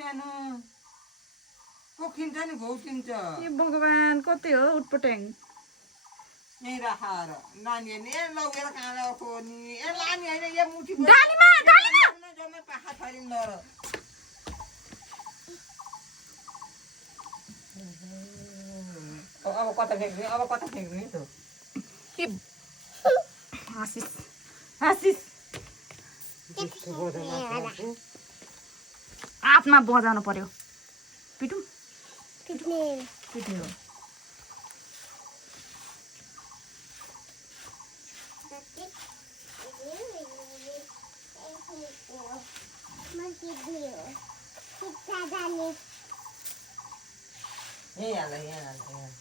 सानो पोखिन्छ नि घौटिन्छ ए भगवान कति हो उटपटाङ यहीँ राखेर नानीहरूले ए लगेर कहाँ लगाएको नि ए लाने होइन यो मुठी डालीमा जम्मै पाखा छरिन् लर अब कता फ्याँक्ने त आशिष आशिष हातमा बजाउनु पर्यो पिटौँ पिट्ने हो यहीँ हाल